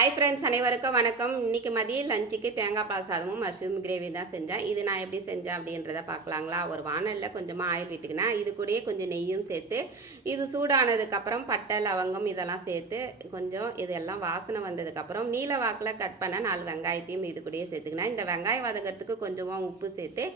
Hi friends, அனைவருக்கும் வணக்கம். இன்றைக்கி மதியம் லஞ்சுக்கு தேங்காய் பால் சாதமும் மஷ்ரூம் கிரேவி தான் செஞ்சேன். இது நான் எப்படி செஞ்சேன் அப்படின்றத பார்க்கலாங்களா. ஒரு வானலில் கொஞ்சமாக ஆயில் விட்டுக்கினேன். இது கூடயே கொஞ்சம் நெய்யும் சேர்த்து இது சூடானதுக்கப்புறம் பட்டை லவங்கம் இதெல்லாம் சேர்த்து கொஞ்சம் இதெல்லாம் வாசனை வந்ததுக்கப்புறம் நீல வாக்கில் கட் பண்ண 4 வெங்காயத்தையும் இது கூடயே சேர்த்துக்கினேன். இந்த வெங்காயம் வதங்கிறதுக்கு கொஞ்சமாக உப்பு சேர்த்து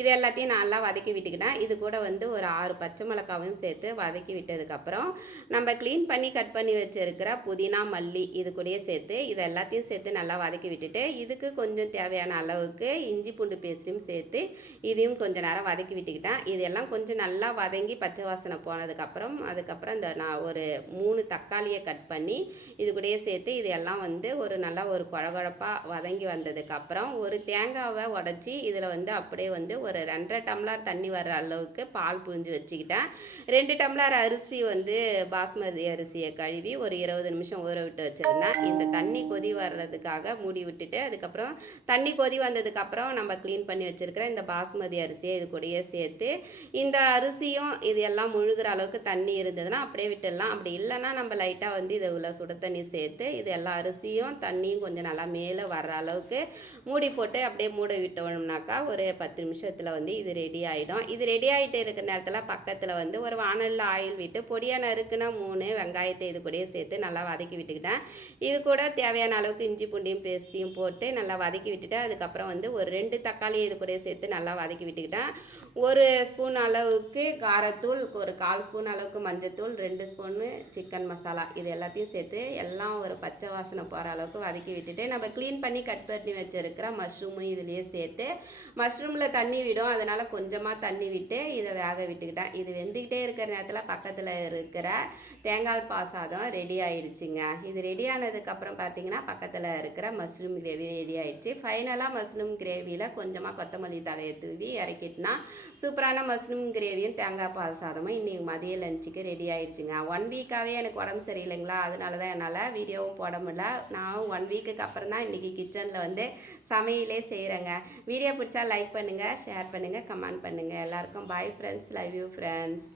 இது எல்லாத்தையும் நல்லா வதக்கி விட்டுக்கினேன். இது கூட ஒரு 6 பச்சை மிளகாவையும் சேர்த்து வதக்கி விட்டதுக்கப்புறம் நம்ம க்ளீன் பண்ணி கட் பண்ணி வச்சுருக்கிற புதினா மல்லி இது கூடயே சேர்த்து இது எல்லாத்தையும் சேர்த்து நல்லா வதக்கி விட்டுட்டு இதுக்கு கொஞ்சம் தேவையான அளவுக்கு இஞ்சி பூண்டு பேஸ்ட்டும் சேர்த்து இதையும் கொஞ்சம் நேரம் வதக்கி விட்டுக்கிட்டேன். இதெல்லாம் கொஞ்சம் நல்லா வதங்கி பச்சை வாசனை போனதுக்கப்புறம் அதுக்கப்புறம் நான் ஒரு 3 தக்காளியை கட் பண்ணி இது கூடயே சேர்த்து இது எல்லாம் ஒரு நல்லா ஒரு குழகுழப்பாக வதங்கி வந்ததுக்கப்புறம் ஒரு தேங்காவை உடச்சி இதில் அப்படியே ஒரு 2.5 டம்ளர் தண்ணி வர்ற அளவுக்கு பால் புழிஞ்சு வச்சுக்கிட்டேன். 2 டம்ளர் அரிசி பாஸ்மதி அரிசியை கழுவி ஒரு 20 நிமிஷம் ஊற விட்டு வச்சுருந்தேன். இந்த தண்ணி கொதி வர்றதுக்காக மூடி விட்டுட்டு அதுக்கப்புறம் தண்ணி கொதி வந்ததுக்கப்புறம் நம்ம க்ளீன் பண்ணி வச்சுருக்கிற இந்த பாஸ்மதி அரிசியை இது கூடயே சேர்த்து இந்த அரிசியும் இது எல்லாம் முழுகிற அளவுக்கு தண்ணி இருந்ததுன்னா அப்படியே விட்டுடலாம். அப்படி இல்லைன்னா நம்ம லைட்டாக இது உள்ள சுட தண்ணி சேர்த்து இது எல்லா அரிசியும் தண்ணியும் கொஞ்சம் நல்லா மேலே வர்ற அளவுக்கு மூடி போட்டு அப்படியே மூட விட்டோம்னாக்கா ஒரு 10 நிமிஷத்தில் இது ரெடி ஆகிடும். இது ரெடி ஆகிட்டு இருக்கிற நேரத்தில் பக்கத்தில் ஒரு வானலில் ஆயில் விட்டு பொடியாக நறுக்குன்னா 3 வெங்காயத்தை இது கூடயே சேர்த்து நல்லா வதக்கி விட்டுக்கிட்டேன். இது கூட தேவையான அளவுக்கு இஞ்சி பூண்டையும் பேஸ்ட்டையும் போட்டு நல்லா வதக்கி விட்டுட்டு அதுக்கப்புறம் ஒரு 2 தக்காளி இது கூட சேர்த்து நல்லா வதக்கி விட்டுக்கிட்டேன். 1 ஸ்பூன் அளவுக்கு காரத்தூள், ஒரு 1/4 ஸ்பூன் அளவுக்கு மஞ்சத்தூள், 2 ஸ்பூனு சிக்கன் மசாலா இது எல்லாத்தையும் சேர்த்து எல்லாம் ஒரு பச்சை வாசனை போகிற அளவுக்கு வதக்கி விட்டுட்டு நம்ம க்ளீன் பண்ணி கட் பண்ணி வச்சுருக்கிற மஷ்ரூமும் இதுலேயே சேர்த்து மஷ்ரூமில் தண்ணி விடும், அதனால் கொஞ்சமாக தண்ணி விட்டு இதை வேக விட்டுக்கிட்டேன். இது வெந்துக்கிட்டே இருக்கிற நேரத்தில் பக்கத்தில் இருக்கிற தேங்காய் பால் சாதம் ரெடி ஆகிடுச்சிங்க. இது ரெடி ஆனதுக்கப்புறம் பார்த்தீங்கன்னா பக்கத்தில் இருக்கிற மஷ்ரூம் கிரேவி ரெடி ஆகிடுச்சு. ஃபைனலாக மஷ்ரூம் கிரேவியில் கொஞ்சமாக கொத்தமல்லி தலையை தூவி இறக்கிட்டுனா சூப்பரான மஷ்ரூம் கிரேவியும் தேங்காய் பால் சாதமும் இன்றைக்கி மதிய லஞ்சுக்கு ரெடி ஆகிடுச்சிங்க. 1 வீக்காகவே எனக்கு உடம்பு சரியில்லைங்களா, அதனால தான் என்னால் வீடியோவும் போட முடியல. நான் 1 வீக்குக்கு அப்புறம் தான் இன்றைக்கி கிச்சனில் சமையலே செய்கிறேங்க. வீடியோ பிடிச்சா லைக் பண்ணுங்கள், ஷேர் பண்ணுங்கள், கமெண்ட் பண்ணுங்கள். எல்லாருக்கும் bye friends, love you friends.